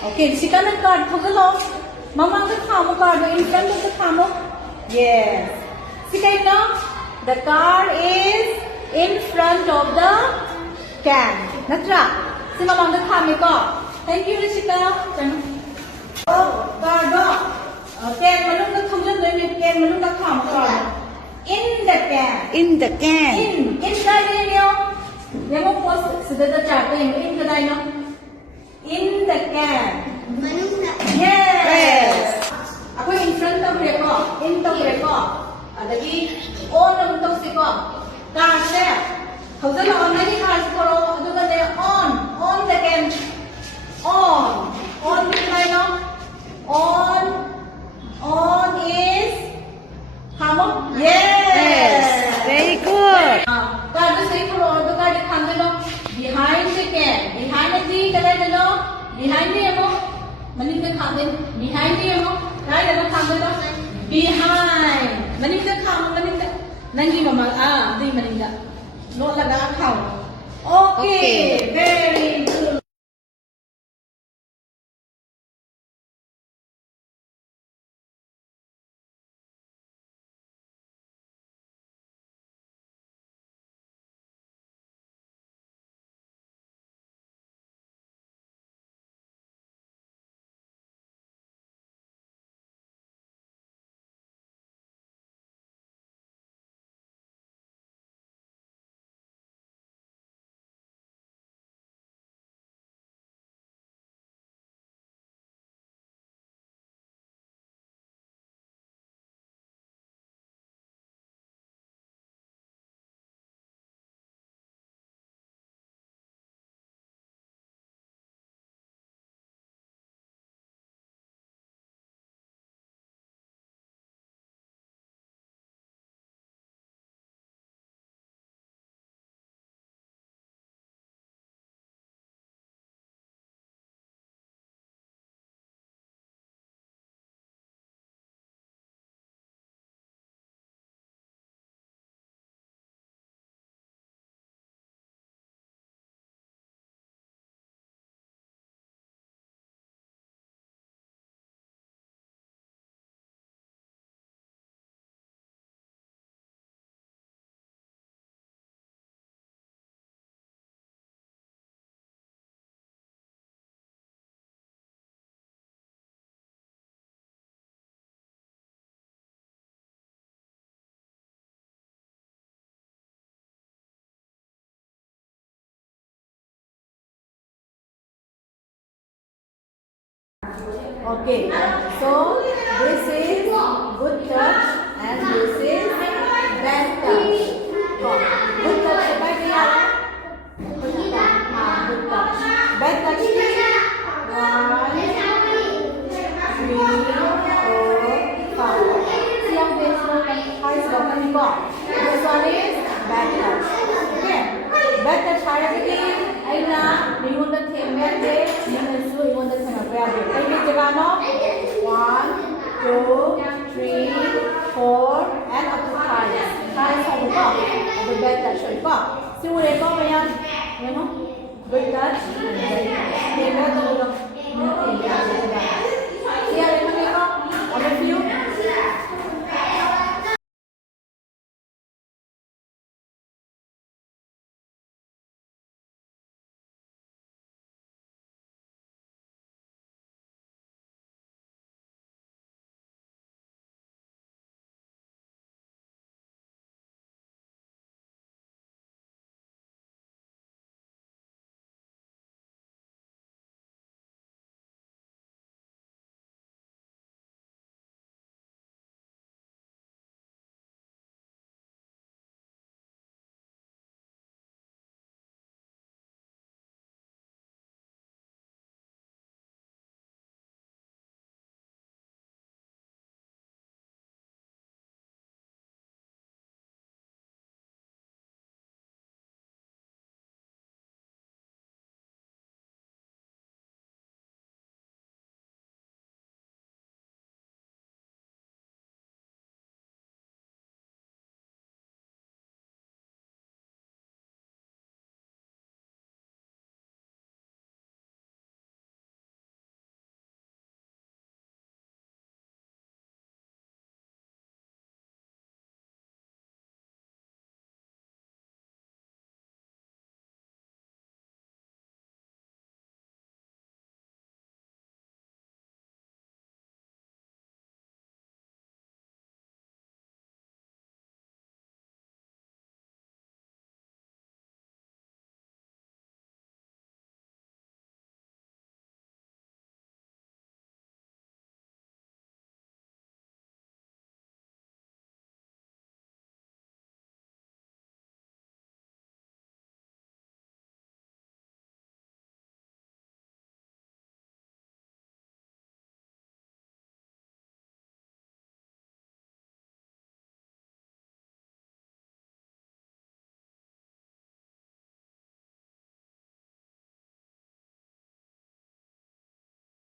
Okay, Rishika na card. Khagalo. Mama ka khamo card in front of the khamo. Yes. Sikay na. The card is in front of the can. Natra. Si mama ka khami ko. Thank you, Rishika. Oh, card go. Okay, malung ka khamo na can malung ka khamo card. In the can. In the can. In the area. Nemo post sudada chart in the dino. In the can. Yes. Ako in front of reko. In the reko. Adagi on ang tong siko. Kasi hawda na on nani khas koro aduga de on the can. On the dino. On is hamo. Yes. Very good. Kada say koro aduga de khandelo behind the can. Behind the kada delo. Behind the amo. Maning ka khandin. Behind the amo. Kaya na khandelo. Behind. Maning ka kham maning ka. Nangi mama di maning ka. No laga kham. Okay. Very good. Okay, so this is good touch and this is bad touch. Good touch se bad ya? Good touch. Bad touch is 1, 2, 3, 4, 5. Siang base mo harus bakal ni ko. This one is bad touch. Okay, bad touch kaya lagi. Ay na, ningon na themyan de, ningon su ningon na themyan de. Ay ni jagano 1, 2, 3, 4 and up to 5. 5 sa ko. Ang bad touch ko. Simule ko ba yan? Ano? Good touch. Hindi ka tulong.